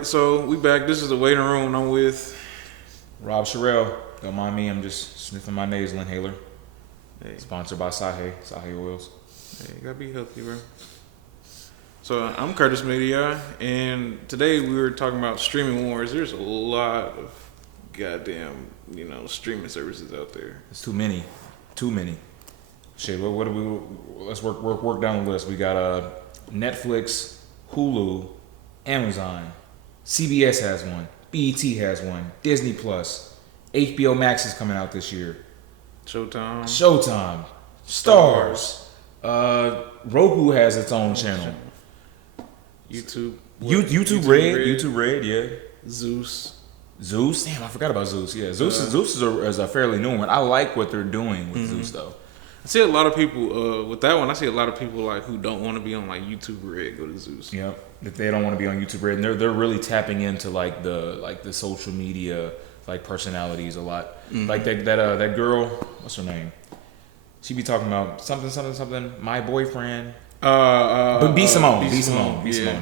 right, so we back. This is the waiting room. I'm with. Rob Sherrell. Don't mind me. I'm just sniffing my nasal inhaler. Hey, Sponsored by Sahe Oils. hey, you gotta be healthy, bro. So I'm Curtis Media, and today we were talking about streaming wars. There's a lot of goddamn, streaming services out there. It's too many. Too many. Shit, what do we? Let's work down the list. We got Netflix, Hulu, Amazon, CBS has one, BET has one, Disney Plus, HBO Max is coming out this year. Showtime, Stars, Roku has its own channel. YouTube, YouTube Red, yeah. Zeus. Damn, I forgot about Zeus. Yeah, Zeus is a fairly new one. I like what they're doing with Zeus though. I see a lot of people with that one. I see a lot of people like who don't want to be on like YouTube Red go to Zeus. Yep, that they don't want to be on YouTube Red, and they're really tapping into like the social media like personalities a lot. Like that girl, what's her name? She be talking about something. My boyfriend. But B Simone.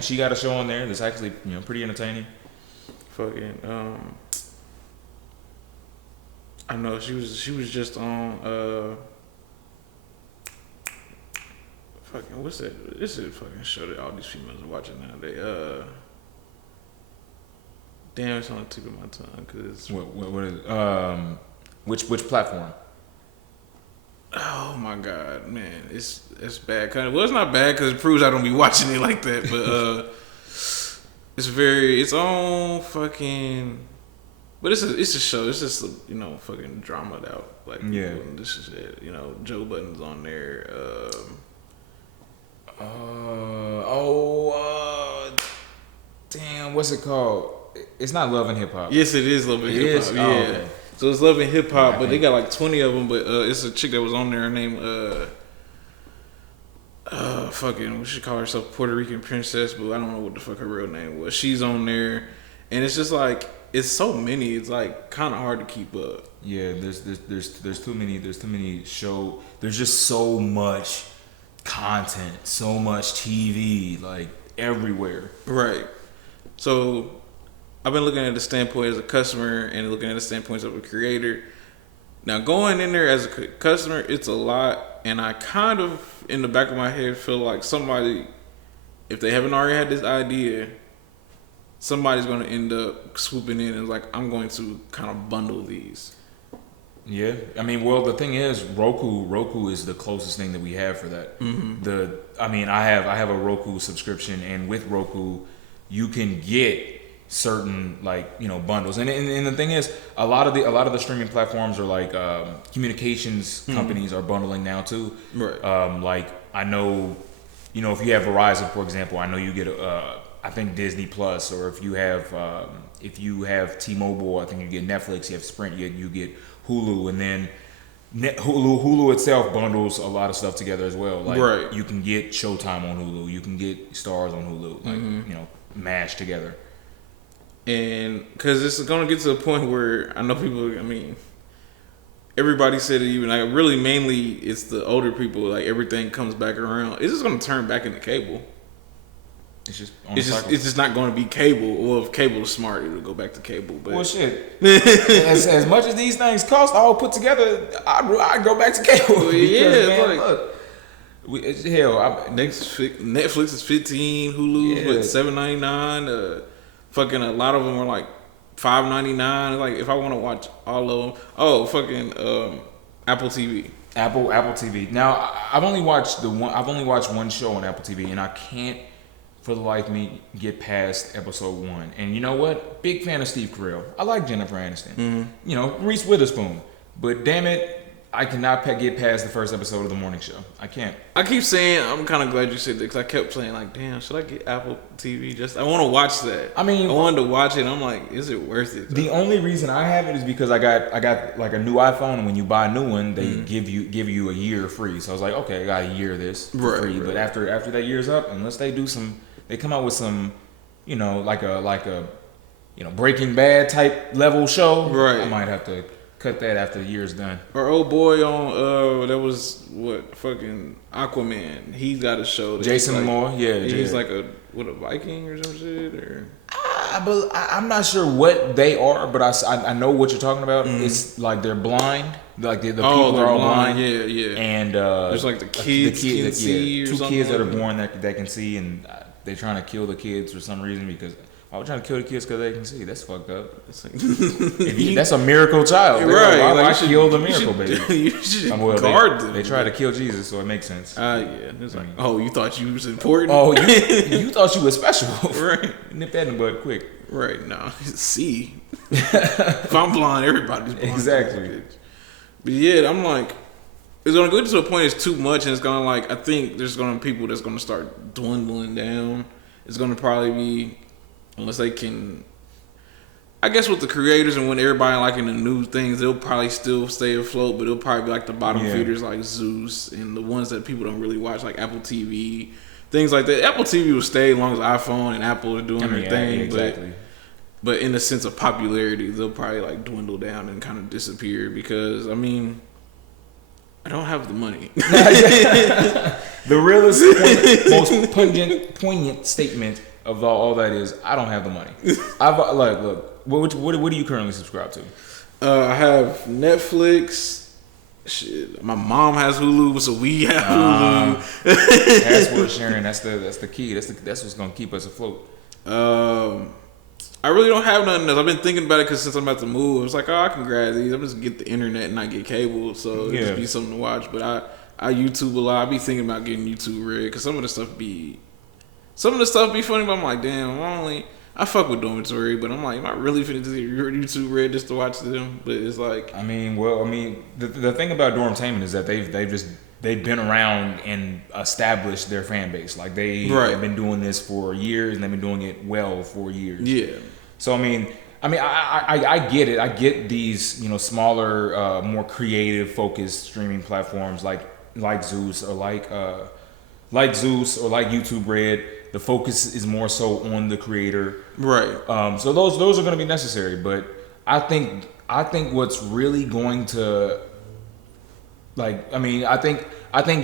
She got a show on there that's actually pretty entertaining. Fucking I know she was just on fucking what's that? This is a fucking show that all these females are watching nowadays. Damn, it's on the tip of my tongue because what is which platform? Oh my god, man, it's bad. Well, it's not bad because it proves I don't be watching it like that, but it's on fucking. But it's a show. It's just fucking drama out. Like this is it. Joe Budden's on there. Damn, what's it called? It's not Love and Hip Hop. Yes, it is Love and Hip Hop. Yeah. Oh, okay. So it's Love and Hip Hop, but they got like 20 of them. But it's a chick that was on there named fucking, we should call herself Puerto Rican Princess, but I don't know what the fuck her real name was. She's on there, and it's just like it's so many. It's like kind of hard to keep up. Yeah, there's too many show. There's just so much content, so much TV, like everywhere. Right. So I've been looking at the standpoint as a customer and looking at the standpoints of a creator. Now going in there as a customer, it's a lot, and I kind of in the back of my head feel like somebody, if they haven't already had this idea, somebody's going to end up swooping in and like, I'm going to kind of bundle these. Yeah, I mean, well, the thing is, Roku is the closest thing that we have for that. I have a Roku subscription, and with Roku, you can get certain bundles, and the thing is, a lot of the streaming platforms are like communications companies are bundling now too. Right. Like I know, if you have Verizon, for example, I know you get I think Disney Plus, or if you have T-Mobile, I think you get Netflix. You have Sprint, you get Hulu, and then Hulu itself bundles a lot of stuff together as well. Like right. You can get Showtime on Hulu, you can get Stars on Hulu, like mashed together. And because it's going to get to a point where I know people, everybody said it, even like really mainly it's the older people, like everything comes back around. It's just going to turn back into cable. It's just not going to be cable. Well, if cable is smart, it'll go back to cable. But well, shit. as much as these things cost, all put together, I'd go back to cable. Well, yeah, man, look. Netflix is $15, Hulu's with $7.99. Fucking a lot of them are like $5.99. Like if I want to watch all of them, Apple TV. Apple TV. Now I've only watched one show on Apple TV, and I can't for the life of me get past episode 1. And you know what? Big fan of Steve Carell. I like Jennifer Aniston. Reese Witherspoon. But damn it, I cannot get past the first episode of the morning show. I can't. I keep saying, I'm kind of glad you said that, because I kept saying like, damn, should I get Apple TV? I want to watch that. I wanted to watch it, and I'm like, is it worth it? The only reason I have it is because I got like a new iPhone, and when you buy a new one, they give you a year free. So I was like, okay, I got a year of this for free. Right. But after that year's up, unless they come out with some, like a Breaking Bad type level show, right? I might have to cut that after the year's done. Our old boy on that was fucking Aquaman. He's got a show. Jason Momoa, yeah. He's like a Viking or some shit, or I'm not sure what they are, but I know what you're talking about. It's like they're blind. Like the people are all blind. Yeah, yeah. And there's like the kids can see, or two something kids like that are born that can see, and they're trying to kill the kids for some reason because I was trying to kill the kids because they can see. That's fucked up. That's a miracle child, right? Like, why kill the miracle baby? You should guard them. They try to kill Jesus, so it makes sense. Yeah. It's like, oh, you thought you was important? Oh, you thought you was special, right? Nip that in the bud quick. Right? Nah, see. If I'm blind, everybody's blind. Exactly. But yeah, I'm like, it's gonna go to a point. It's too much, and it's gonna like. I think there's gonna be people that's gonna start dwindling down. It's gonna probably be. Unless they can, I guess with the creators and when everybody like in the new things, they'll probably still stay afloat, but it'll probably be like the bottom feeders like Zeus and the ones that people don't really watch like Apple TV, things like that. Apple TV will stay as long as iPhone and Apple are doing their thing, exactly. But in the sense of popularity, they'll probably like dwindle down and kind of disappear because I mean, I don't have the money. The realest, most poignant statement of all that is, I don't have the money. Look, what do you currently subscribe to? I have Netflix. Shit, my mom has Hulu, so we have Hulu. Password sharing, that's the key. That's what's gonna keep us afloat. I really don't have nothing else. I've been thinking about it because since I'm about to move, it's like, oh, I can grab these. I'm just get the internet and not get cable, so it'll just be something to watch. But I YouTube a lot. I be thinking about getting YouTube Red because some of the stuff be funny, but I'm like, damn, I fuck with Dormitory, but I'm like, am I really finna do YouTube Red just to watch them? But it's like, the thing about Dormtainment is that they've been around and established their fan base. Like they have been doing this for years, and they've been doing it well for years. Yeah. So I get it. I get these, smaller, more creative focused streaming platforms like Zeus or like YouTube Red. The focus is more so on the creator, right? So those are going to be necessary, but I think what's really going to I think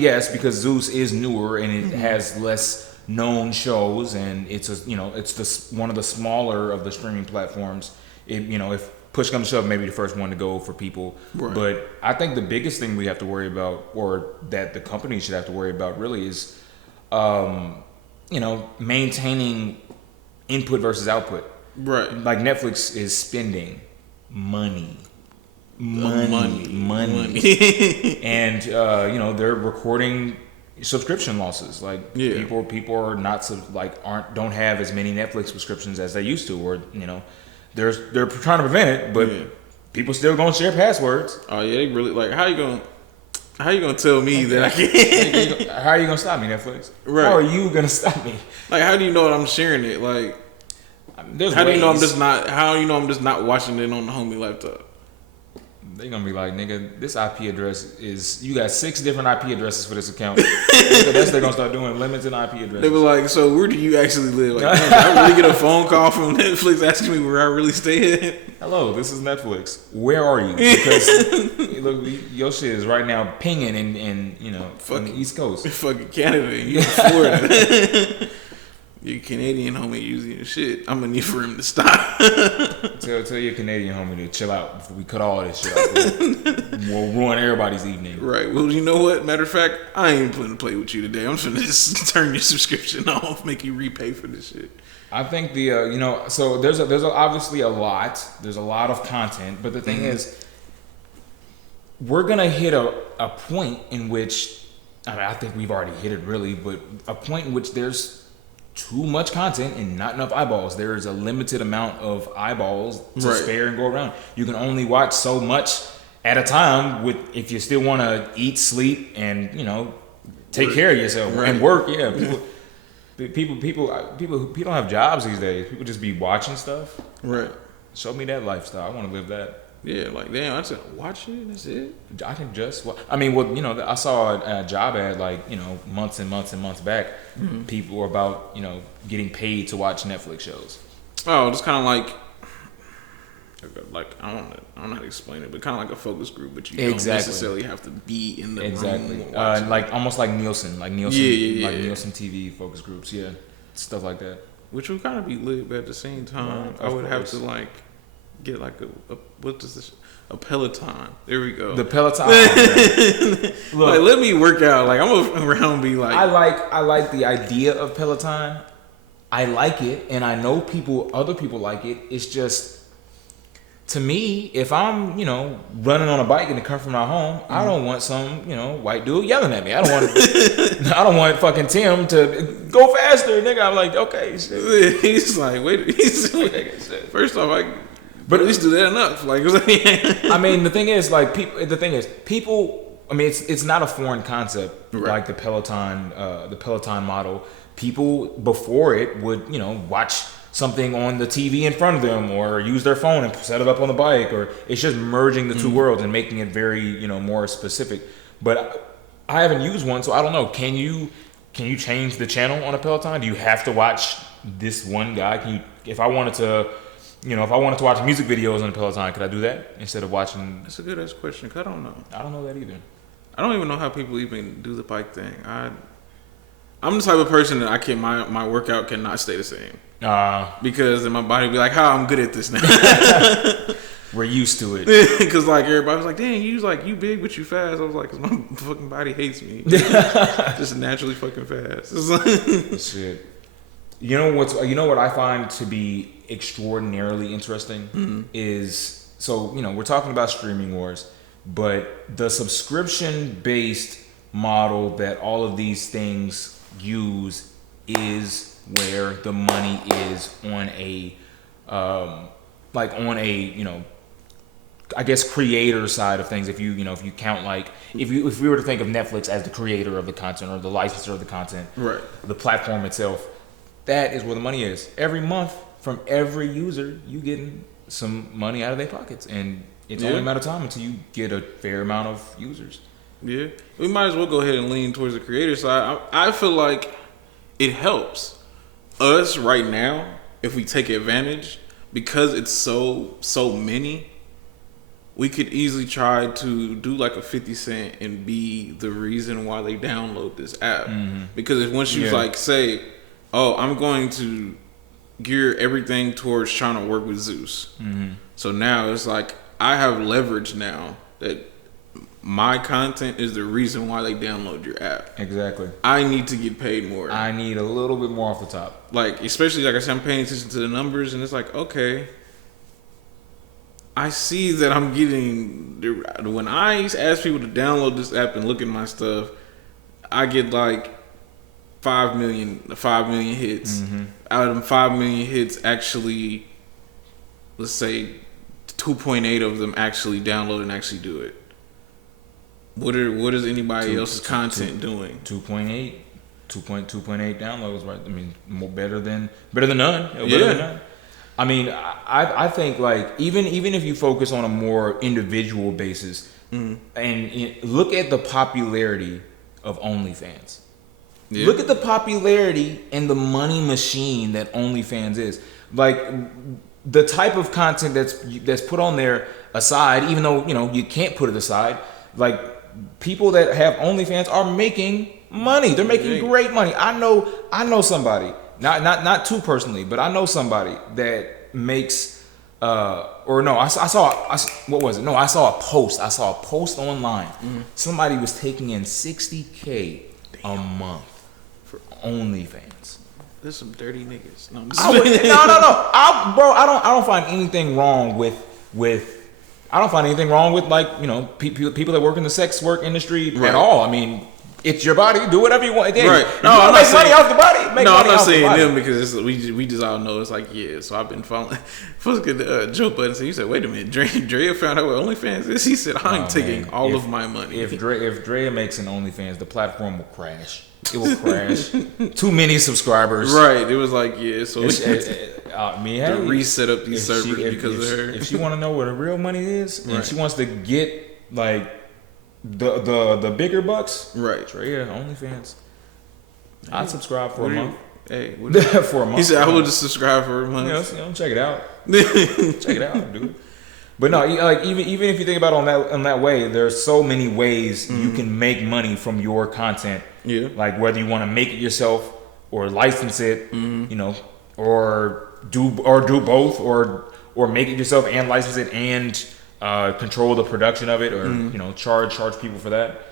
yes, because Zeus is newer and it has less known shows, and it's one of the smaller of the streaming platforms. If push comes to shove, maybe the first one to go for people. Right. But I think the biggest thing we have to worry about, or that the company should have to worry about, really is maintaining input versus output. Right. Like Netflix is spending money. And they're recording subscription losses. Like people are don't have as many Netflix subscriptions as they used to, or they're trying to prevent it, but people still gonna share passwords. Oh yeah, they really like how you gonna tell me that I can't? How are you gonna stop me, Netflix? Right. How are you gonna stop me? Like, how do you know that I'm sharing it? Like, how do you know I'm just not? How do you know I'm just not watching it on the homie laptop? They gonna be like, nigga, this IP address is, you got 6 different IP addresses for this account. That's they're gonna start doing, limited IP addresses. They were like, so where do you actually live? Like, did I really get a phone call from Netflix asking me where I really stay at? Hello, this is Netflix. Where are you? Because look, your shit is right now pinging in on the East Coast. Fucking Canada, you in Florida. Your Canadian homie using your shit. I'm gonna need for him to stop. Tell your Canadian homie to chill out before we cut all this shit out. We'll ruin everybody's evening. Right. Well, you know what? Matter of fact, I ain't even planning to play with you today. I'm gonna just turn your subscription off, make you repay for this shit. I think so there's obviously a lot. There's a lot of content, but the thing is, we're gonna hit a point in which, I think we've already hit it really, but a point in which there's too much content and not enough eyeballs. There is a limited amount of eyeballs to spare and go around. You can only watch so much at a time if you still want to eat, sleep, and take care of yourself and work. Yeah, people don't have jobs these days. People just be watching stuff. Right. Show me that lifestyle. I want to live that. Yeah, like damn, I just watch it. That's it. I can just. I saw a job ad months and months and months back. Mm-hmm. People were about getting paid to watch Netflix shows. Oh, just kind of like I don't know how to explain it, but kind of like a focus group, but you don't necessarily have to be in the room. Like almost like Nielsen, yeah. Nielsen TV focus groups, stuff like that. which would kind of be lit, but at the same time, I would have to like get like a what is this? A Peloton. There we go. The Peloton. Look, like, let me work out. Like I'm around, be like, I like the idea of Peloton. I like it, and I know other people like it. It's just, to me, if I'm, running on a bike and it comes from my home, I don't want some, white dude yelling at me. I don't want fucking Tim to go faster, nigga. I'm like, okay. Shit. He's like, wait. First off, but at least do that enough. Like, I mean, the thing is, people. I mean, it's not a foreign concept, right, like the Peloton model. People before it would, watch something on the TV in front of them or use their phone and set it up on the bike, or it's just merging the two worlds and making it very, more specific. But I haven't used one, so I don't know. Can you change the channel on a Peloton? Do you have to watch this one guy? If I wanted to watch music videos on a Peloton, could I do that instead of watching? That's a good ass question, 'cause I don't know. I don't know that either. I don't even know how people even do the bike thing. I'm the type of person that my workout cannot stay the same. Because then my body be like, how I'm good at this now. We're used to it. Because like everybody was like, dang, you big but you fast. I was like, 'cause my fucking body hates me. Just naturally fucking fast. Shit. You know what I find to be extraordinarily interesting is, so we're talking about streaming wars, but the subscription based model that all of these things use is where the money is on a I guess creator side of things. If you count, like, if we were to think of Netflix as the creator of the content or the licensor of the content, right, the platform itself, that is where the money is. Every month from every user, you getting some money out of their pockets, and it's only a matter of time until you get a fair amount of users. Yeah, we might as well go ahead and lean towards the creator side. I feel like it helps us right now if we take advantage, because it's so many. We could easily try to do like a 50 Cent and be the reason why they download this app. Because if once you like say, oh, I'm going to gear everything towards trying to work with Zeus. So now it's like I have leverage now that my content is the reason why they download your app. Exactly. I need to get paid more. I need a little bit more off the top. Like, especially like I said, I'm paying attention to the numbers, and it's like, okay, I see that I'm getting, when I ask people to download this app and look at my stuff, I get like 5 million hits. Out of them 5 million hits, actually, let's say 2.8 of them actually download and actually do it. What is anybody else's content doing? 2.8 downloads, right? I mean, better than none. Better than none. I mean, I think, like, even if you focus on a more individual basis, and look at the popularity of OnlyFans. Yeah. Look at the popularity and the money machine that OnlyFans is. Like, the type of content that's put on there aside, even though you can't put it aside, like, people that have OnlyFans are making money. They're making great money. I know somebody, not too personally, but I know somebody that makes I saw a post online. Somebody was taking in $60K a month for OnlyFans. There's some dirty niggas. No, I don't find anything wrong with like, people that work in the sex work industry at all. I mean, it's your body. Do whatever you want. Again, right. No, I'm not saying money off the body. I'm not saying them because we just all know it's like, yeah. So I've been following. First, Joe Budden said, you said, wait a minute, Drea found out what OnlyFans is. He said, I'm taking all of my money. If Drea makes an OnlyFans, the platform will crash. It will crash. Too many subscribers. Right. It was like, yeah. So to reset up these servers because of her. If she want to know where the real money is, and she wants to get like the bigger bucks, right? Drea, OnlyFans. I'd subscribe for a month. Hey, for a month. He said I would just subscribe for a month. Check it out. Check it out, dude. But no, like even if you think about it on that way, there's so many ways you can make money from your content. Yeah. Like whether you want to make it yourself or license it, or do both, or make it yourself and license it and control the production of it, or charge people for that.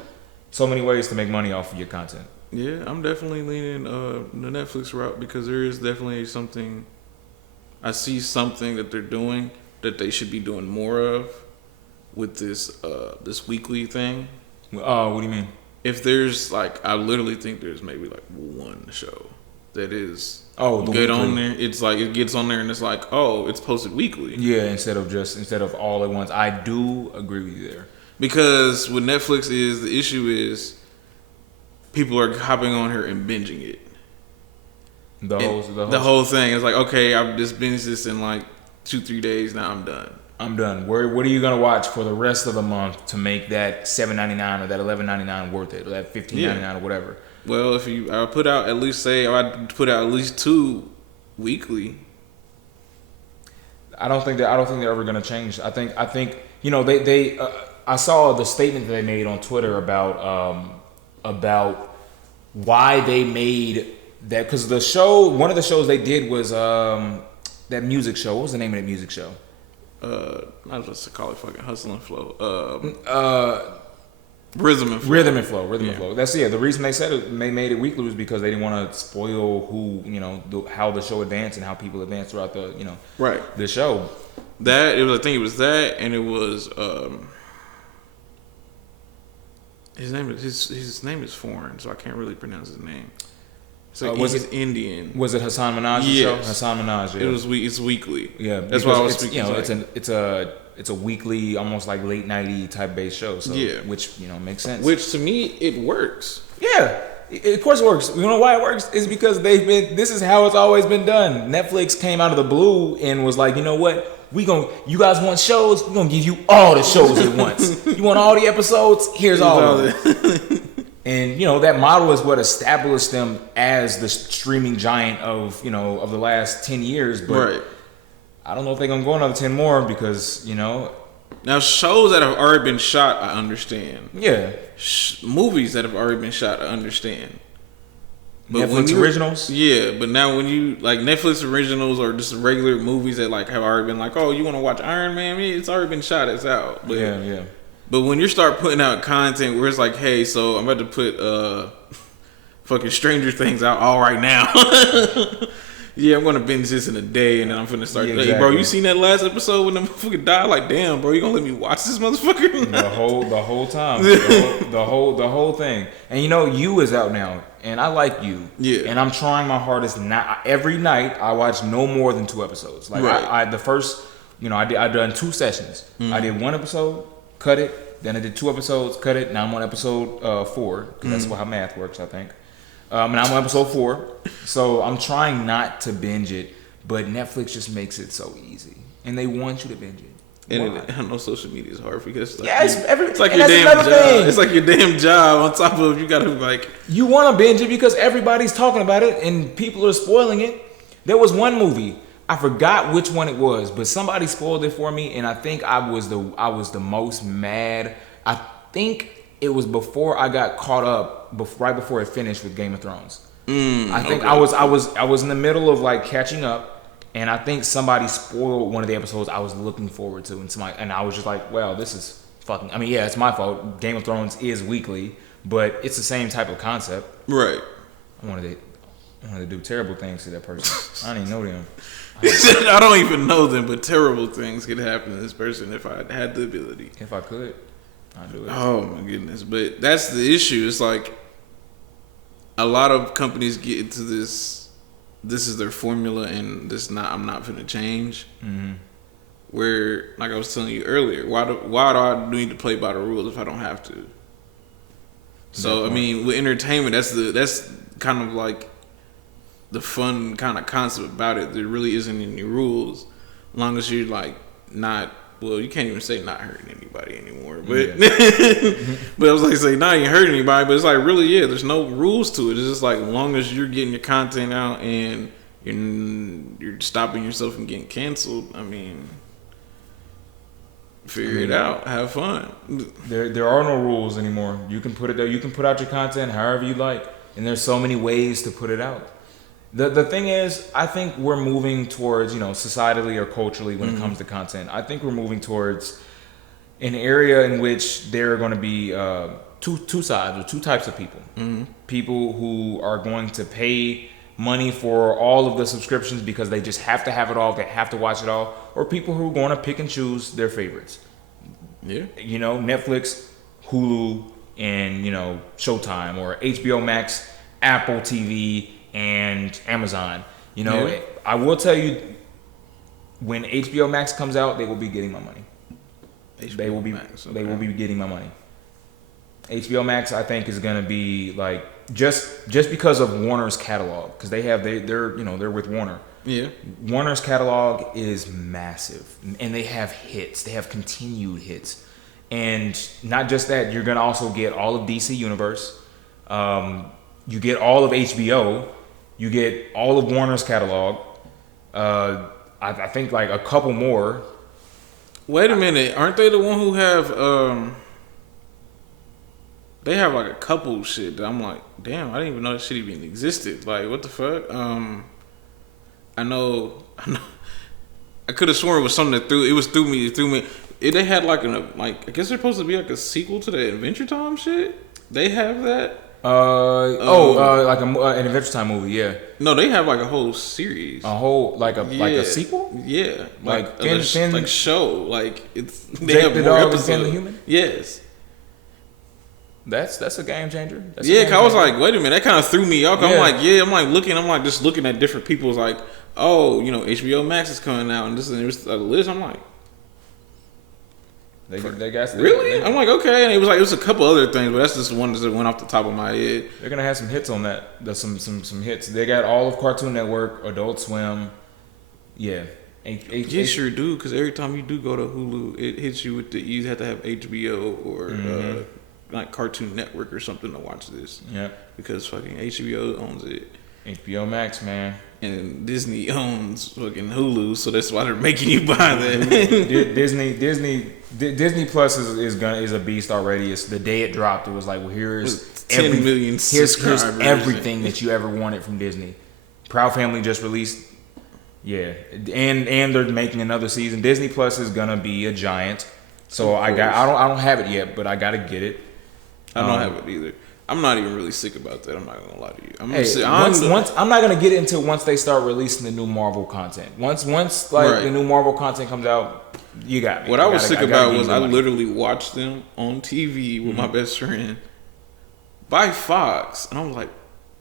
So many ways to make money off of your content. Yeah, I'm definitely leaning the Netflix route because there is definitely something. I see something that they're doing that they should be doing more of with this weekly thing. What do you mean? If there's I literally think there's maybe one show that is good weekly on there. It's it gets on there and it's it's posted weekly. Yeah, instead of all at once. I do agree with you there. Because what Netflix is, the issue is people are hopping on here and binging it. The whole thing is okay, I've just binged this in 2-3 days. Now I'm done. What are you gonna watch for the rest of the month to make that $7.99 or that $11.99 worth it, or that $15.99 or whatever? Well, if I put out at least at least 2 weekly. I don't think they're ever gonna change. I think they I saw the statement that they made on Twitter about why they made that, because one of the shows they did was that music show. What was the name of that music show? I was just call it fucking Hustle and Flow. Rhythm and Flow. That's the reason they made it weekly was because they didn't want to spoil how the show advanced and how people advance throughout the the show. I think it was that, and it was his name is foreign, so I can't really pronounce his name. He's Indian. Was it Hassan Minaj's show? Hassan Minaj. Yeah. It's weekly. Yeah, that's why I was speaking. It's a weekly, almost late nighty type based show. So which makes sense. Which to me it works. Yeah, of course it works. You know why it works? Is because this is how it's always been done. Netflix came out of the blue and was like, you know what? You guys want shows? We're gonna give you all the shows at once. You want all the episodes? Here's all of it. And that model is what established them as the streaming giant of the last 10 years. But I don't know if they're gonna go another 10 more because now shows that have already been shot, I understand. Yeah, movies that have already been shot, I understand. But Netflix originals? Yeah, but now when you Netflix originals or just regular movies that have already been you want to watch Iron Man? It's already been shot, it's out. But, yeah. But when you start putting out content where it's hey, so I'm about to put fucking Stranger Things out all right now. Yeah, I'm gonna binge this in a day, and then I'm finna start. Yeah, exactly. Hey, bro, you seen that last episode when the motherfucker died? Damn, bro, you gonna let me watch this motherfucker? the whole time, the whole thing. And You is out now, and I like You. Yeah. And I'm trying my hardest. Every night I watch no more than 2 episodes. I the first, I done 2 sessions. Mm-hmm. I did 1 episode, cut it. Then I did 2 episodes, cut it. Now I'm on episode 4 because that's how math works, I think. And I'm on episode 4, so I'm trying not to binge it, but Netflix just makes it so easy, and they want you to binge it. And I know social media is hard because it's it's like your damn job. Thing. It's like your damn job on top of you gotta you want to binge it because everybody's talking about it and people are spoiling it. There was one movie, I forgot which one it was, but somebody spoiled it for me, and I think I was the most mad. I think it was before I got caught up, right before it finished with Game of Thrones. I think I was in the middle of catching up, and I think somebody spoiled one of the episodes I was looking forward to, and I was just well, this is fucking. I mean, yeah, it's my fault. Game of Thrones is weekly, but it's the same type of concept. Right. I wanted to do terrible things to that person. I didn't know them. I don't even know them, but terrible things could happen to this person if I had the ability. If I could, I'd do it. Oh my goodness! But that's the issue. It's a lot of companies get into this. This is their formula, and I'm not gonna change. Mm-hmm. Where, like I was telling you earlier, why do I need to play by the rules if I don't have to? So I mean, with entertainment, that's kind of the fun kind of concept about it. There really isn't any rules, as long as you're not. Well, you can't even say not hurting anybody anymore. But but I was say not even hurting anybody. But it's really, yeah, there's no rules to it. It's just as long as you're getting your content out and you're stopping yourself from getting canceled. I mean, figure it out. Have fun. There are no rules anymore. You can put it there. You can put out your content however you like, and there's so many ways to put it out. The thing is, I think we're moving towards, societally or culturally when it comes to content. I think we're moving towards an area in which there are going to be two sides or two types of people. People who are going to pay money for all of the subscriptions because they just have to have it all, they have to watch it all, or people who are going to pick and choose their favorites. Yeah. Netflix, Hulu, and Showtime, or HBO Max, Apple TV, and Amazon. I will tell you, when HBO Max comes out, they will be getting my money. They will be getting my money. HBO Max, I think, is gonna be like just because of Warner's catalog, because they're with Warner. Yeah. Warner's catalog is massive, and they have hits. They have continued hits, and not just that. You're gonna also get all of DC Universe. You get all of HBO. You get all of Warner's catalog. I think like a couple more. Wait a minute, aren't they the one who have they have like a couple shit that I'm like, damn, I didn't even know that shit even existed. Like, what the fuck? I know I could have sworn it was something that threw me. They had like I guess they're supposed to be like a sequel to the Adventure Time shit. They have that. Like an Adventure Time movie, yeah. No, they have like a whole series. A whole like a sequel? Yeah, like like show. Like it's they Jake have the more Dog episodes. and Finn the Human? Yes. That's a game changer. Yeah, cause I was like, wait a minute, that kind of threw me off. Yeah. I'm like just looking at different people's like, oh, HBO Max is coming out and this and there's a list. I'm like, they got really? I'm like, okay, and it was a couple other things, but that's just the one that went off the top of my head. They're gonna have some hits on that. There's some hits. They got all of Cartoon Network, Adult Swim. Yeah. You sure do, because every time you do go to Hulu, it hits you with you have to have HBO or like Cartoon Network or something to watch this. Yeah. Because fucking HBO owns it. HBO Max, man. And Disney owns fucking Hulu, so that's why they're making you buy that. Disney Plus is a beast already. It's the day it dropped. It was like, well, here's 10 million subscribers. Here's everything that you ever wanted from Disney. Proud Family just released. Yeah, and they're making another season. Disney Plus is gonna be a giant. So I don't have it yet, but I gotta get it. I don't have it either. I'm not even really sick about that. I'm not gonna lie to you. I'm not gonna get it until once they start releasing the new Marvel content. Once the new Marvel content comes out, you got me. What I was sick about was I literally watched them on TV with my best friend by Fox, and I was like,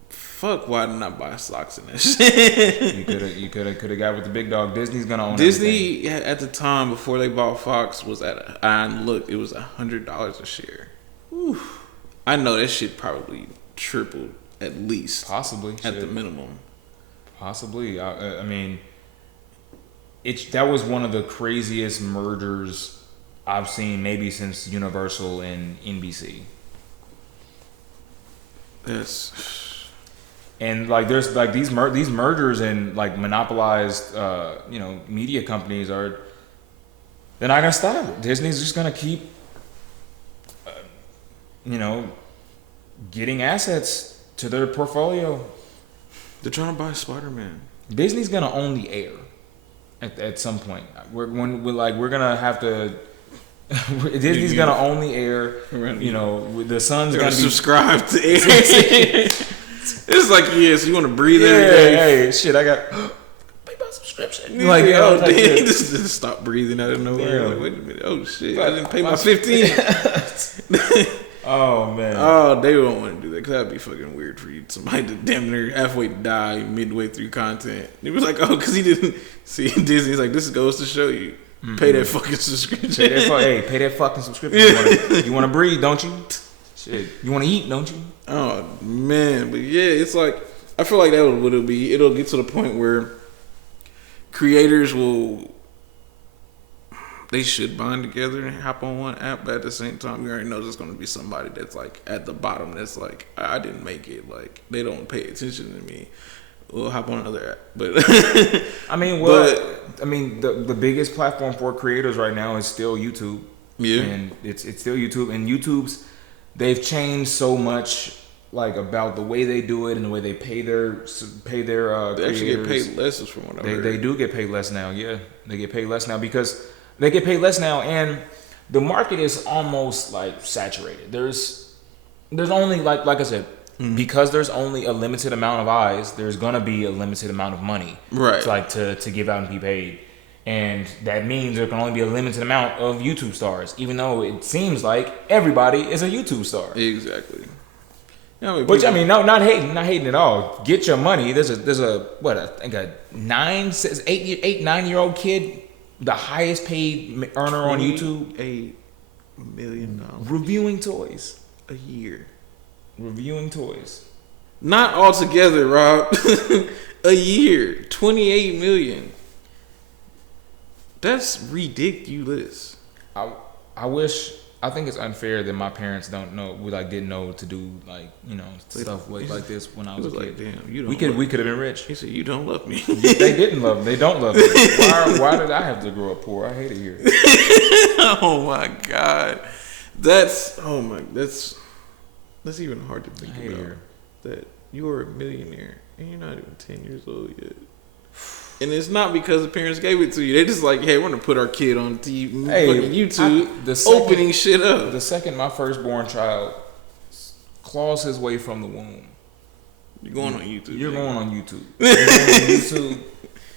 "Fuck! Why didn't I buy stocks in this shit?" You could have got with the big dog. Disney's gonna own Disney everything. At the time before they bought Fox was it was $100 a share. Whew. I know that shit probably tripled at least, possibly at the minimum. Possibly, I mean, that was one of the craziest mergers I've seen, maybe since Universal and NBC. And like there's like these mergers and like monopolized media companies they're not gonna stop. Disney's just gonna keep getting assets to their portfolio. They're trying to buy Spider-Man. Disney's gonna own the air at some point. We're gonna have to. Disney's gonna own the air. The sun's gonna be subscribed to air. It's like, yes, you want to breathe every day. Hey, shit, I got pay my subscription. Like, just stop breathing out of nowhere. Like, wait a minute, oh shit, I didn't pay my 15. Oh man. Oh, they don't want to do that because that'd be fucking weird for you. Somebody to damn near halfway die midway through content. It was like, oh, because he didn't see Disney's like, this goes to show you. Pay that fucking subscription. Pay that fucking subscription. You want to breathe, don't you? Shit. You want to eat, don't you? Oh man, but yeah, it's like I feel like that was what it'll be. It'll get to the point where creators they should bind together and hop on one app, but at the same time, you already know there's going to be somebody that's like at the bottom that's like, I didn't make it. Like they don't pay attention to me. We'll hop on another app, but the biggest platform for creators right now is still YouTube. Yeah, and it's still YouTube, and they've changed so much like about the way they do it and the way they pay their They actually get creators. paid less from what I heard. They do get paid less now. Yeah, they get paid less now because they get paid less now, and the market is almost like saturated. There's only like I said, because there's only a limited amount of eyes. There's gonna be a limited amount of money, Right. to give out and be paid, and that means there can only be a limited amount of YouTube stars. Even though it seems like everybody is a YouTube star. Exactly. Yeah, Which I mean, no, not hating at all. Get your money. There's a what I think a 9-year-old kid, the highest paid earner on YouTube, $8 million reviewing toys. a year. Reviewing toys. Not altogether, Rob. A year, 28 million. That's ridiculous. I wish. I think it's unfair that my parents didn't know to do stuff like this when I was a kid. Like, damn, you don't. We could have been rich. He said, "You don't love me." They didn't love me. They don't love me. Why did I have to grow up poor? I hate it here. Oh my god, that's even hard to think about. Here. That you are a millionaire and you're not even 10 years old yet. And it's not because the parents gave it to you. They just like, hey, we're gonna put our kid on TV, fucking YouTube, opening shit up. The second my firstborn child claws his way from the womb, You're going on YouTube. You're going on YouTube. You're going on YouTube.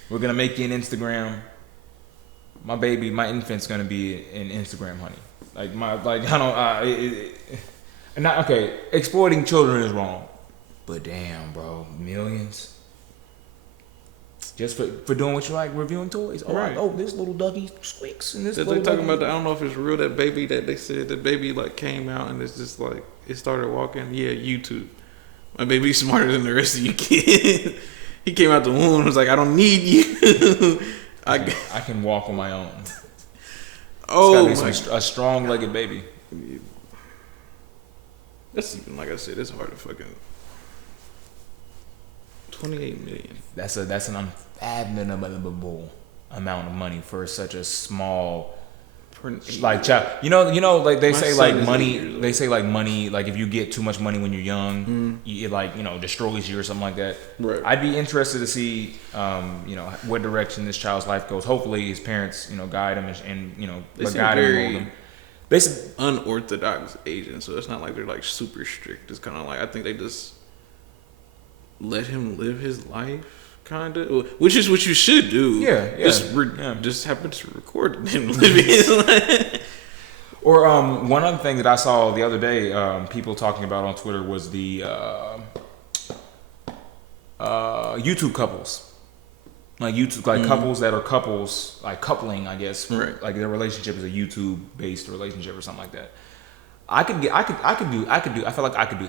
We're gonna make you an Instagram. My infant's gonna be an Instagram honey. Exploiting children is wrong, but damn, bro, millions. Just for doing what you like, reviewing toys. Oh, right. This little ducky squeaks and this. They're little talking ducky. about. I don't know if it's real. That baby that they said the baby like came out and it's just like it started walking. Yeah, YouTube. My baby's smarter than the rest of you kids. He came out the womb and was like, I don't need you. I can walk on my own. Oh, a strong-legged baby. That's even like I said. It's hard to fucking. 28 million. That's an unfathomable amount of money for such a small child. You know, like they say like money. They say like money. Like if you get too much money when you're young, it destroys you or something like that. Right. I'd be interested to see, what direction this child's life goes. Hopefully, his parents, guide him and guide him and hold him. They said unorthodox Asian, so it's not like they're like super strict. It's kind of like I think they just let him live his life, kind of, which is what you should do. Yeah. Just happen to record him living his life. Or one other thing that I saw the other day, people talking about on Twitter was the YouTube couples, couples that are couples, like coupling, I guess, right. Like their relationship is a YouTube based relationship or something like that. I feel like I could do that. I feel like I could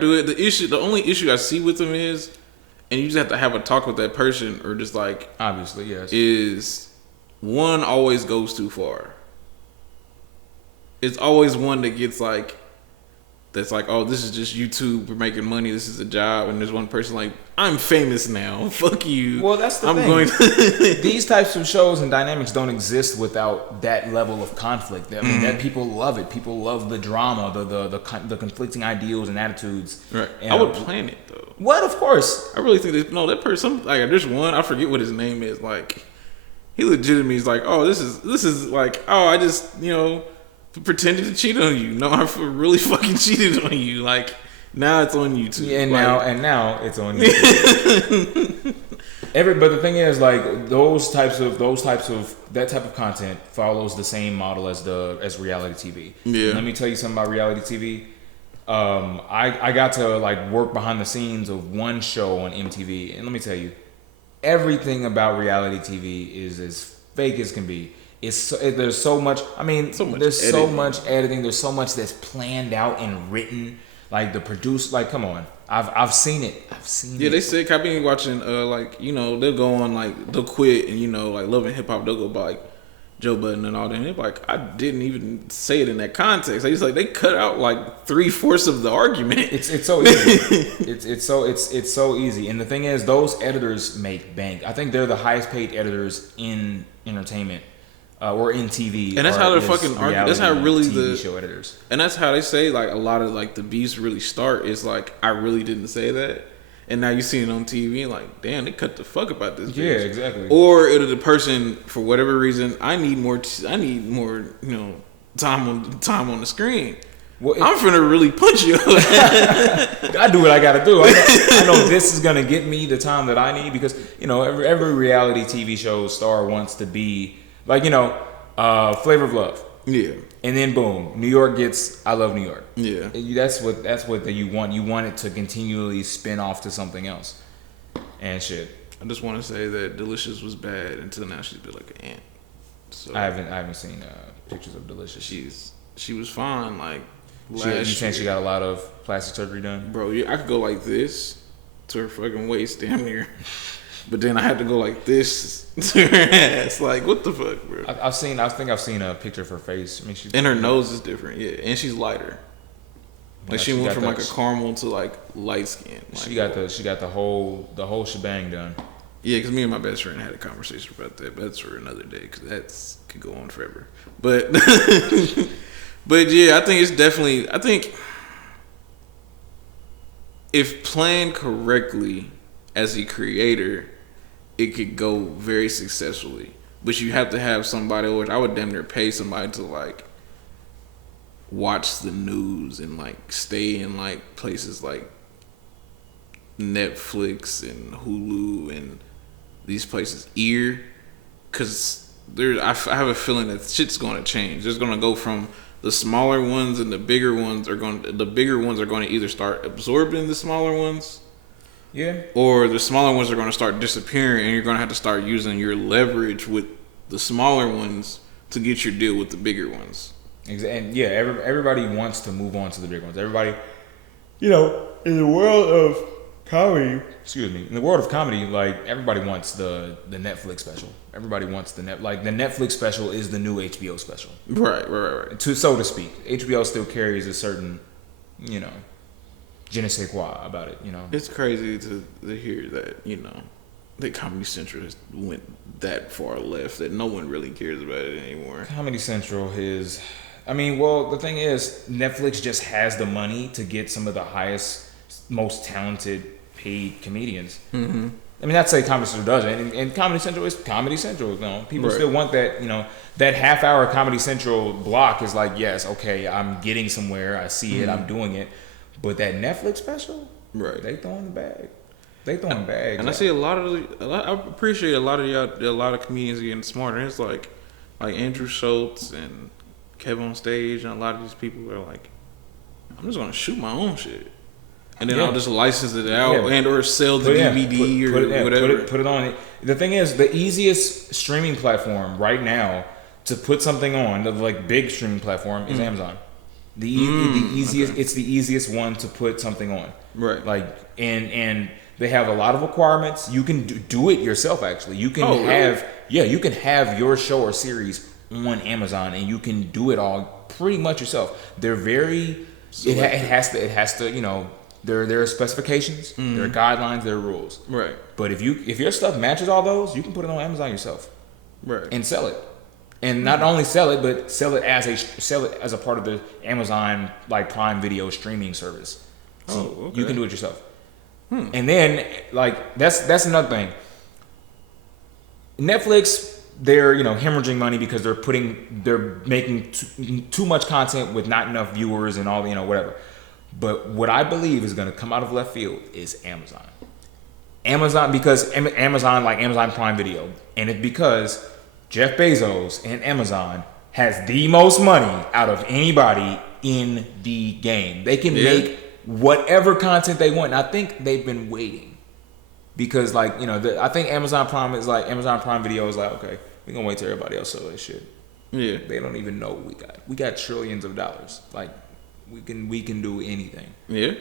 do it. The only issue I see with them is, and you just have to have a talk with that person, or just like obviously yes, is one always goes too far. It's always one that gets like, that's like, oh, this is just YouTube, we're making money, this is a job, and there's one person like, I'm famous now, fuck you. Well, that's the thing. Going to These types of shows and dynamics don't exist without that level of conflict. I mean, that people love it. People love the drama, the conflicting ideals and attitudes. Right. And, I would plan it though. What? Of course. I really think that person, like, there's one, I forget what his name is, like, he legitimately is like, oh, this is like, oh, I just, pretended to cheat on you. No, I really fucking cheated on you. Like, now it's on YouTube. Yeah, now it's on YouTube. But the thing is, like, that type of content follows the same model as reality TV. Yeah. And let me tell you something about reality TV. I got to like work behind the scenes of one show on MTV, and let me tell you, everything about reality TV is as fake as can be. There's so much. I mean, there's so much editing. There's so much that's planned out and written. Like the produce. Like, come on. I've seen it. Yeah, they said I've been watching. They'll go on like they'll quit and like Love and Hip Hop. They'll go by like Joe Budden and all that. And they're like, I didn't even say it in that context. They cut out like 3/4 of the argument. It's so easy. it's so easy. And the thing is, those editors make bank. I think they're the highest paid editors in entertainment. or in TV. And that's how the fucking that's how really TV show editors. And that's how they say like a lot of like the beefs really start is like I really didn't say that. And now you see it on TV, like, damn, they cut the fuck about this. Yeah, bitch. Exactly. Or it'll the person for whatever reason, I need more, time on the screen. Well, I'm finna really punch you. I do what I gotta do. I know this is gonna get me the time that I need because every reality TV show star wants to be like Flavor of Love. Yeah. And then boom, New York gets I Love New York. Yeah. That's what you want. You want it to continually spin off to something else. And shit. I just want to say that Delicious was bad until now she's been like an ant. So I haven't seen pictures of Delicious. She was fine like last year. You saying she got a lot of plastic surgery done? Bro, I could go like this to her fucking waist damn near. But then I had to go like this to her ass. Like, what the fuck, bro? I think I've seen a picture of her face. I mean, and her nose is different, yeah. And she's lighter. Like she went from like a caramel to like light skin. Like, she got the whole shebang done. Yeah, because me and my best friend had a conversation about that. But that's for another day because that could go on forever. But but yeah, I think it's definitely. I think if planned correctly as a creator, it could go very successfully. But you have to have somebody, which I would damn near pay somebody to like watch the news and like stay in like places like Netflix and Hulu and these places because I have a feeling that shit's going to change. There's going to go from the smaller ones and the bigger ones are going to either start absorbing the smaller ones. Yeah. Or the smaller ones are going to start disappearing and you're going to have to start using your leverage with the smaller ones to get your deal with the bigger ones. And yeah, everybody wants to move on to the big ones. Everybody, in the world of comedy, like everybody wants the Netflix special. Everybody wants the Netflix special is the new HBO special. Right. So to speak. HBO still carries a certain, je ne sais quoi about it, It's crazy to hear that, that Comedy Central went that far left that no one really cares about it anymore. Comedy Central is... the thing is, Netflix just has the money to get some of the highest, most talented paid comedians. Mm-hmm. Not to say Comedy Central doesn't, and Comedy Central is Comedy Central. People right. still want that. That half-hour Comedy Central block is like, yes, okay, I'm getting somewhere. I see it. I'm doing it. But that Netflix special, right? They throwing the bag. They throwing bags. And I see I appreciate a lot of comedians getting smarter. It's like Andrew Schultz and Kevin on Stage, and a lot of these people are like, I'm just gonna shoot my own shit, and then I'll just license it out and or sell the DVD or whatever. Put it on. The thing is, the easiest streaming platform right now to put something on, the like big streaming platform, is Amazon. The easiest. Okay. It's the easiest one to put something on. Right. Like and they have a lot of requirements. You can do it yourself. Actually, you can you can have your show or series on Amazon, and you can do it all pretty much yourself. They're very. It has to. There are specifications. There are guidelines. There are rules. Right. But if your stuff matches all those, you can put it on Amazon yourself. Right. And sell it. And not only sell it, but sell it as a part of the Amazon like Prime Video streaming service. So you can do it yourself. And then that's another thing. Netflix, they're hemorrhaging money because they're making too much content with not enough viewers and all whatever. But what I believe is going to come out of left field is Amazon. Because Amazon like Amazon Prime Video, and it's because Jeff Bezos and Amazon has the most money out of anybody in the game. They can make whatever content they want. And I think they've been waiting because I think Amazon Prime Video is like, okay, we're going to wait till everybody else sell that shit. Yeah. They don't even know what we got. We got trillions of dollars. Like we can do anything. Yeah.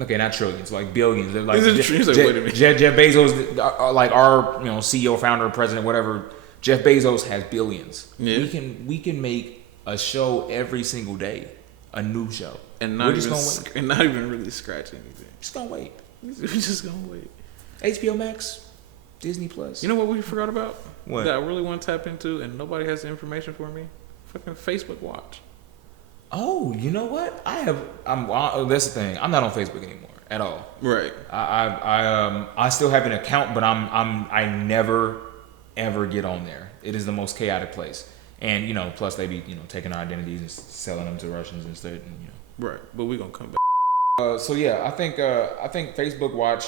Okay, not trillions, like billions. Like Jeff Bezos, like our CEO, founder, president, whatever. Jeff Bezos has billions. Yeah. We can make a show every single day, a new show, and not even really scratch anything. Just gonna wait. We just gonna wait. HBO Max, Disney Plus. You know what we forgot about? What? that I really want to tap into, and nobody has the information for me? Fucking Facebook Watch. Oh, you know what? That's the thing. I'm not on Facebook anymore at all. Right. I still have an account, but I never ever get on there. It is the most chaotic place. And plus they be taking our identities and selling them to Russians instead. And, Right. But we're gonna come back. So yeah, I think Facebook Watch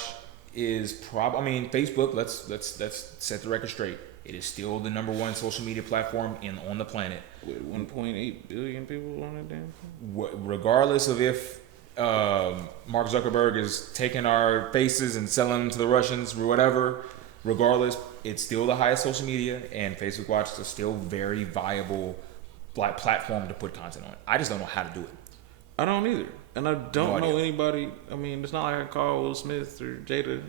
is Facebook. Let's set the record straight. It is still the number one social media platform on the planet. With 1.8 billion people on it, damn thing. Regardless of if Mark Zuckerberg is taking our faces and selling them to the Russians or whatever, regardless, it's still the highest social media, and Facebook Watch is still very viable platform to put content on. I just don't know how to do it. I don't either, and I don't know anybody. I mean, it's not like I call Will Smith or Jada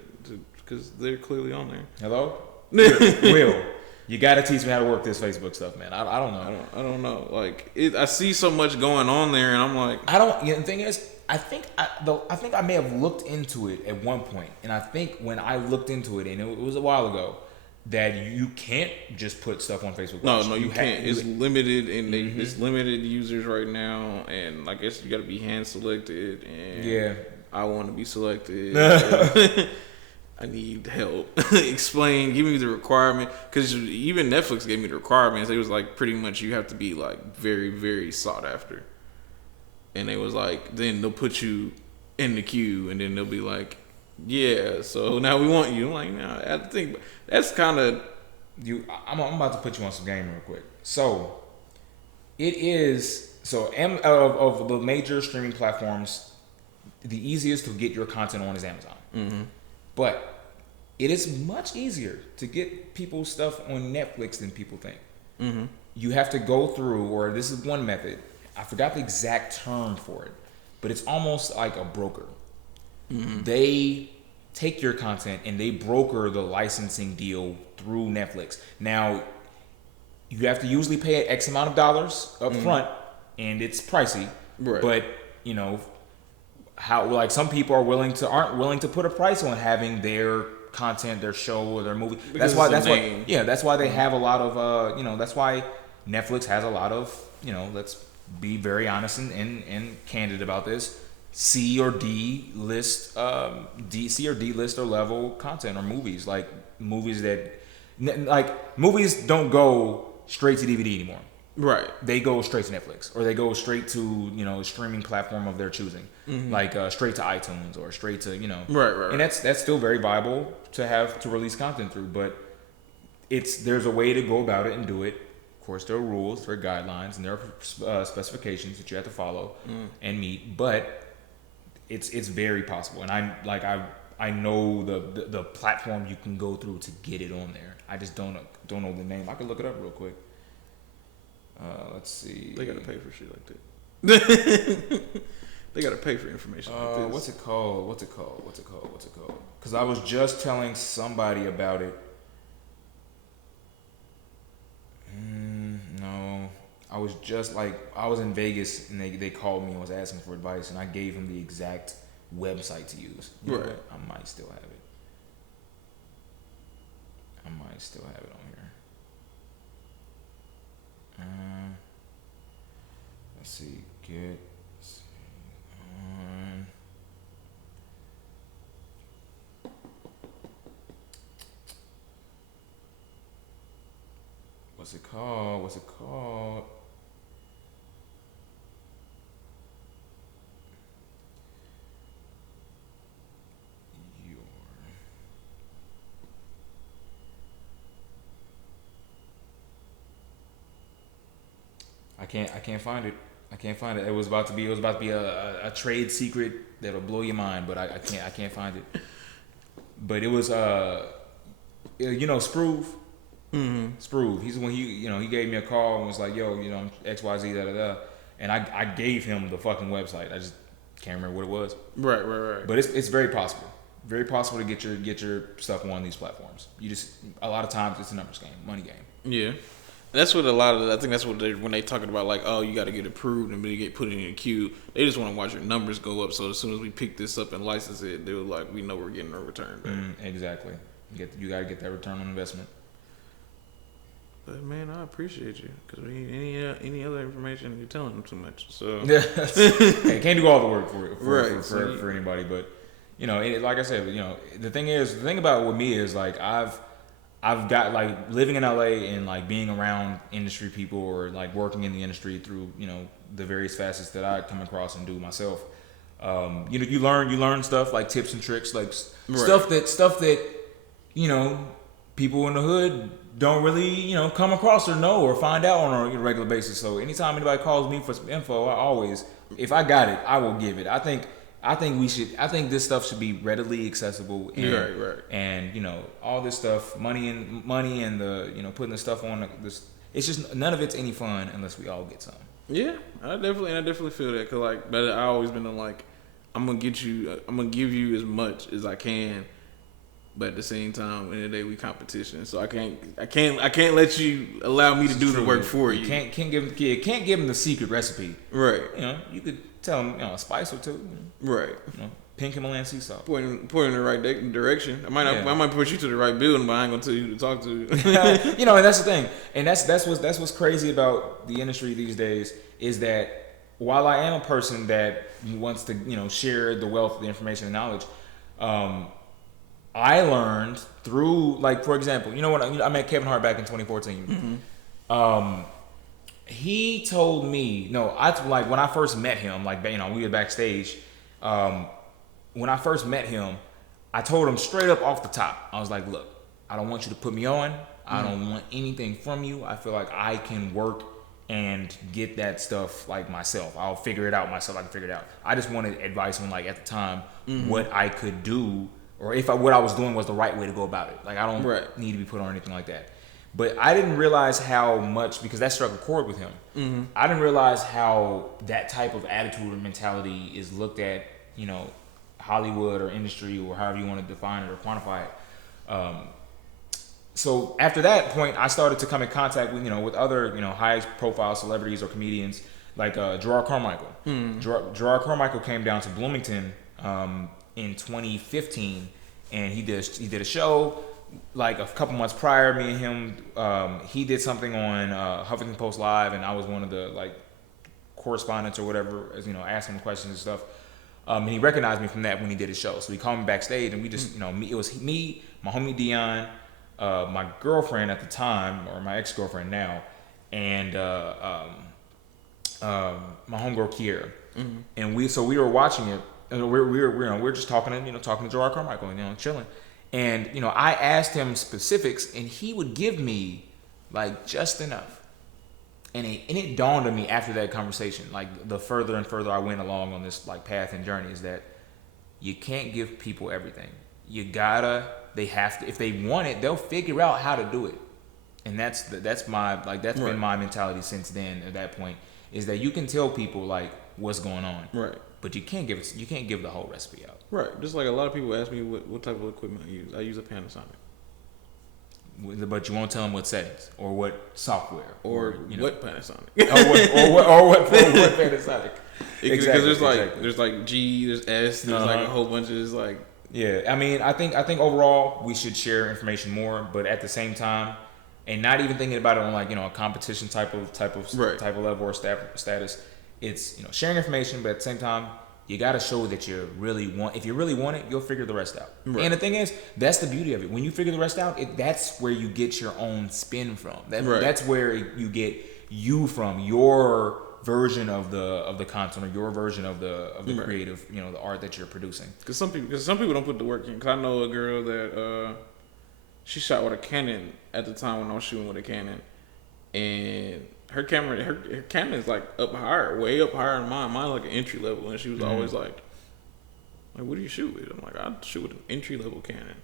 because they're clearly on there. Hello, Will. You got to teach me how to work this Facebook stuff, man. I don't know. I don't know. Like I see so much going on there, and I'm like, the thing is, I think I may have looked into it at one point, and I think when I looked into it, and it was a while ago, that you can't just put stuff on Facebook. No, you can't. It's limited, and it's limited users right now, and I guess you got to be hand selected. And yeah, I want to be selected. I need help. Explain. Give me the requirement, because even Netflix gave me the requirements. It was like pretty much you have to be like very, very sought after. And it was like, then they'll put you in the queue, and then they'll be like, yeah, so now we want you. I'm like, nah, I think that's kind of I'm about to put you on some game real quick. So it is of the major streaming platforms, the easiest to get your content on is Amazon. Mm-hmm. But it is much easier to get people's stuff on Netflix than people think. Mm-hmm. You have to go through, or this is one method. I forgot the exact term for it, but it's almost like a broker. Mm-hmm. They take your content and they broker the licensing deal through Netflix. Now, you have to usually pay X amount of dollars up front, and it's pricey. Right. But how some people aren't willing to put a price on having their content, their show, or their movie. That's why they have a lot of that's why Netflix has a lot of let's be very honest and candid about this. C or D list or level content or movies, like movies don't go straight to DVD anymore. Right. They go straight to Netflix, or they go straight to a streaming platform of their choosing, like straight to iTunes or straight to Right. And that's still very viable to release content through, but there's a way to go about it and do it. Of course, there are rules, there are guidelines, and there are specifications that you have to follow and meet. But it's very possible, and I know the platform you can go through to get it on there. I just don't know the name. I can look it up real quick. Let's see. They gotta pay for shit like that. They gotta pay for information like this. What's it called? Because I was just telling somebody about it. No, I was in Vegas, and they called me and was asking for advice, and I gave them the exact website to use. Right. I might still have it. on here. Let's see. What's it called? I can't find it. It was about to be a trade secret that'll blow your mind, but I can't find it. But it was Spruve. Mm-hmm. Spruve. He's when he gave me a call and was like, yo, I'm XYZ da da da, and I gave him the fucking website. I just can't remember what it was. Right. But it's very possible. Very possible to get your stuff on one of these platforms. A lot of times it's a numbers game, money game. Yeah. That's what I think that's what when they talking about like, oh, you got to get approved and then get put in a queue. They just want to watch your numbers go up. So as soon as we pick this up and license it, they were like, we know we're getting a return back. Exactly. You got to get that return on investment. But man, I appreciate you because any other information you're telling them too much. So Hey, can't do all the work right for anybody, but like I said, the thing about with me is like I've got like living in LA and like being around industry people or like working in the industry through the various facets that I come across and do myself. You learn stuff like tips and tricks, like stuff that people in the hood don't really come across or know or find out on a regular basis. So anytime anybody calls me for some info, I always, if I got it, I will give it. I think this stuff should be readily accessible. And, right. And all this stuff, money and the putting the stuff on this. It's just none of it's any fun unless we all get some. Yeah, I definitely feel that. Cause like, but I always been on like, I'm gonna give you as much as I can, but at the same time, in the day we competition, so I can't let you allow me to do the work for you. Can't give them the secret recipe. Right. You could tell them a spice or two. Right. Pink Himalayan sea salt. Point in the right direction. I might push you to the right building, but I ain't gonna tell you to talk to. And that's the thing, and that's what's crazy about the industry these days is that while I am a person that wants to share the wealth of the information and knowledge, I learned through, like, for example, when I met Kevin Hart back in 2014. Mm-hmm. He told me, when I first met him, like, we were backstage. When I first met him, I told him straight up off the top. I was like, look, I don't want you to put me on. I don't want anything from you. I feel like I can work and get that stuff like myself. I'll figure it out myself. I can figure it out. I just wanted advice on like at the time what I could do, or what I was doing was the right way to go about it. Like I don't need to be put on anything like that. But I didn't realize how much, because that struck a chord with him. Mm-hmm. I didn't realize how that type of attitude or mentality is looked at, Hollywood or industry or however you want to define it or quantify it. So after that point, I started to come in contact with, with other, high profile celebrities or comedians like Gerard Carmichael. Gerard Carmichael came down to Bloomington in 2015, and he did a show like a couple months prior. Me and him, he did something on Huffington Post Live, and I was one of the like correspondents or whatever, as asking him questions and stuff. And he recognized me from that when he did his show. So he called me backstage, and we just, it was me, my homie Dion, my girlfriend at the time, or my ex-girlfriend now, and my homegirl Kiera. Mm-hmm. And we were watching it, and we're just talking to Gerard Carmichael, and chilling. And I asked him specifics, and he would give me like just enough. And it dawned on me after that conversation, like the further and further I went along on this like path and journey, is that you can't give people everything. They have to, if they want it, they'll figure out how to do it. And that's been my mentality since then. At that point, is that you can tell people like what's going on, right? But you can't give the whole recipe out, right? Just like a lot of people ask me what type of equipment I use. I use a Panasonic. But you won't tell them what settings or what software or what Panasonic or what Panasonic. Because there's like G, there's S, there's like a whole bunch of just like. Yeah, I mean, I think overall we should share information more, but at the same time, and not even thinking about it on like a competition type of level or status. It's sharing information, but at the same time, you got to show that you really want. If you really want it, you'll figure the rest out. Right. And the thing is, that's the beauty of it. When you figure the rest out, that's where you get your own spin from. That's where you get you from, your version of the content or your version of the creative, the art that you're producing. Because some people don't put the work in. Because I know a girl that she shot with a Canon at the time when I was shooting with a Canon, and her Canon is like way up higher than mine. Mine's like an entry level, and she was always like, what do you shoot with? I'm like, I shoot with an entry level Canon.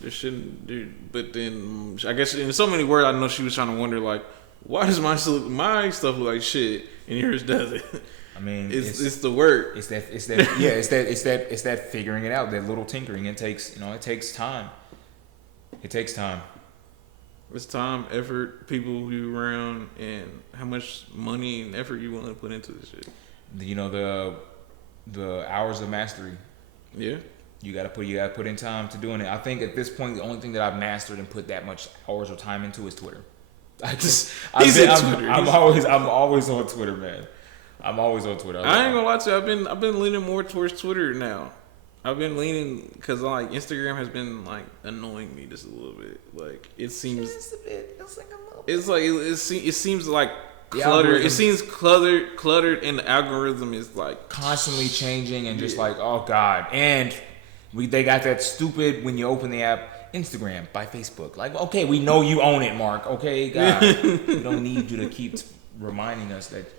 There shouldn't, dude. But then I guess in so many words, I know she was trying to wonder like, why does my stuff look like shit and yours doesn't? I mean, it's the work. It's that figuring it out, that little tinkering. It takes time. It takes time. It's time, effort, people you around, and how much money and effort you want to put into this shit. The hours of mastery. Yeah. You gotta put in time to doing it. I think at this point, the only thing that I've mastered and put that much hours or time into is Twitter. I'm always on Twitter, man. I'm always on Twitter. I ain't gonna lie to you. I've been leaning more towards Twitter now. I've been leaning because like Instagram has been like annoying me just a little bit. Like it seems, it seems like cluttered. It seems cluttered, and the algorithm is like constantly changing and just like, oh god. And they got that stupid when you open the app, Instagram by Facebook. Like, okay, we know you own it, Mark. Okay, God, we don't need you to keep reminding us that.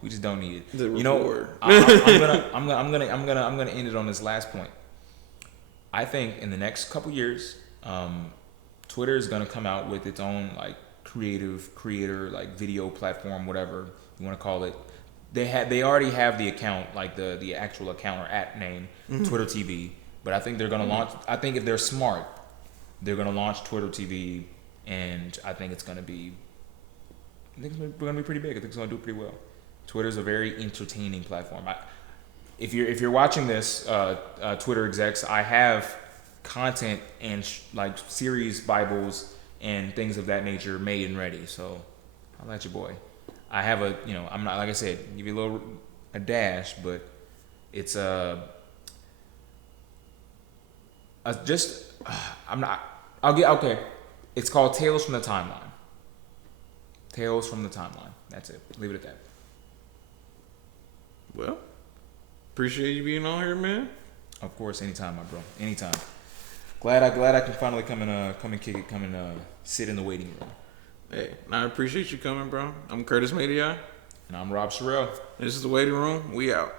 We just don't need it. You know, I'm gonna end it on this last point. I think in the next couple years, Twitter is gonna come out with its own like creator like video platform, whatever you want to call it. They already have the account, like the actual account or at name, Twitter TV. But I think they're gonna launch. I think if they're smart, they're gonna launch Twitter TV, and I think it's gonna be. I think it's gonna be pretty big. I think it's gonna do pretty well. Twitter is a very entertaining platform. If you're watching this, Twitter execs, I have content and like series Bibles and things of that nature made and ready. So I'll let your boy. I have I'm not, like I said, give you a dash, but it's okay. It's called Tales from the Timeline. Tales from the Timeline. That's it. Leave it at that. Well, appreciate you being on here, man. Of course, anytime, my bro. Anytime. Glad I can finally come and kick it, come and sit in the waiting room. Hey, I appreciate you coming, bro. I'm Curtis Media. And I'm Rob Sherrell. This is the waiting room. We out.